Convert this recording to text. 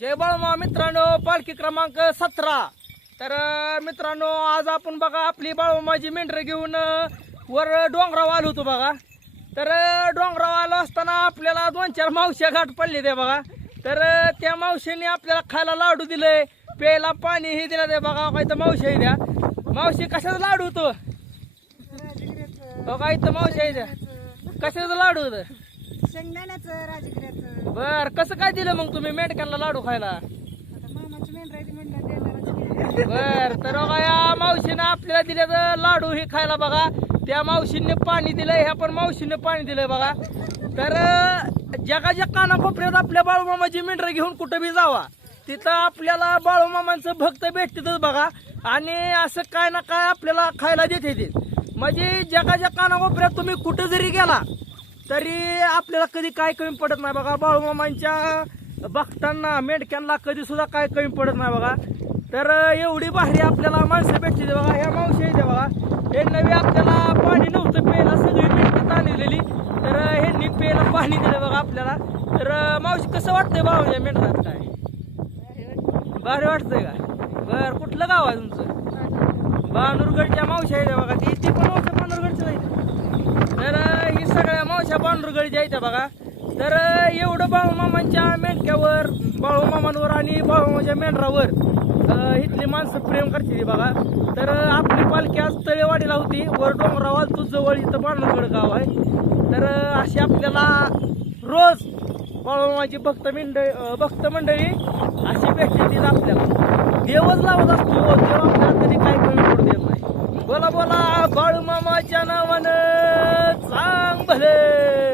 जय बाळमा मित्रांनो, पालखी क्रमांक 17। तर मित्रांनो, आज आपण बघा आपली बाळमाची मेंढर घेऊन वर डोंगरावर आलो होतो बघा। तर डोंगरावर आलो असताना आपल्याला 2-4 मावश्या गाठ पडले ते बघा। तर त्या मावशीने आपल्याला खायला लाडू दिले, प्यायला पाणी हे दिलं ते बघा। काय तर मावशी आहे द्या, मावशी कशाचा लाडू होतो बघा, इथं मावशी आहे द्या, कशाचा लाडू होतं? शेंगदाण्याचं राजगिऱ्याचं. बर, कसं काय दिलं मग तुम्ही मेंढक्यांना लाडू खायला? आता मामाची मेंढर आहे ती म्हणलं देणारच. बर, तर बघा या मावशीनं आपल्याला दिलं लाडू हे खायला बघा। त्या मावशीने पाणी दिलंय, ह्या पण मावशीने पाणी दिलंय बघा। तर जगाच्या कानाकोपऱ्यात आपल्या बाळूमामाची मेंढर घेऊन कुठं बी जावा, तिथं आपल्याला बाळूमामांचं भक्त भेटतेच बघा। आणि असं काय ना काय आपल्याला खायला देते ते, म्हणजे जगाच्या कानाकोपऱ्यात तुम्ही कुठं जरी गेला तरी आपल्याला कधी काय कमी पडत नाही बघा। बाळूमामांच्या भक्तांना मेंढक्यांना कधी सुद्धा काय कमी पडत नाही बघा। तर एवढी भारी आपल्याला माणसं भेटते बघा। ह्या मावशी येते बघा, हे नवी आपल्याला पाणी नव्हतं प्यायला, सगळी मेंढकं आणलेली, तर ह्यांनी प्यायला पाणी दिलं बघा आपल्याला। तर मावशी कसं वाटतंय बाळूच्या मेंढरात? काय भारी वाटतंय का? बर, कुठलं गाव आहे तुमचं? बांडुरगडच्या मावशी आहे बघा, ती पण मावशी बांडुरगडच्या नाही। तर ही सगळ्या मावश्या बांडुरगडच्या आहेत बघा। तर एवढं बाळूमामांच्या मेंढक्यावर, बाळूमामांवर आणि बाळूमामाच्या मेंढरावर इथली माणसं प्रेम करते बघा। तर आपली पालखी आज तळेवाडीला होती, वर डोंगरावर तू जवळ इथं बांडुरगड गाव आहे। तर अशी आपल्याला रोज बाळूमामाची भक्त मंडळी अशी भेटते आपल्याला। देवच लावत असतो, देव आपल्याला कधी काय कमी पडू देत नाही। बोला बोला बाळूमामाच्या नावानं चांग भले।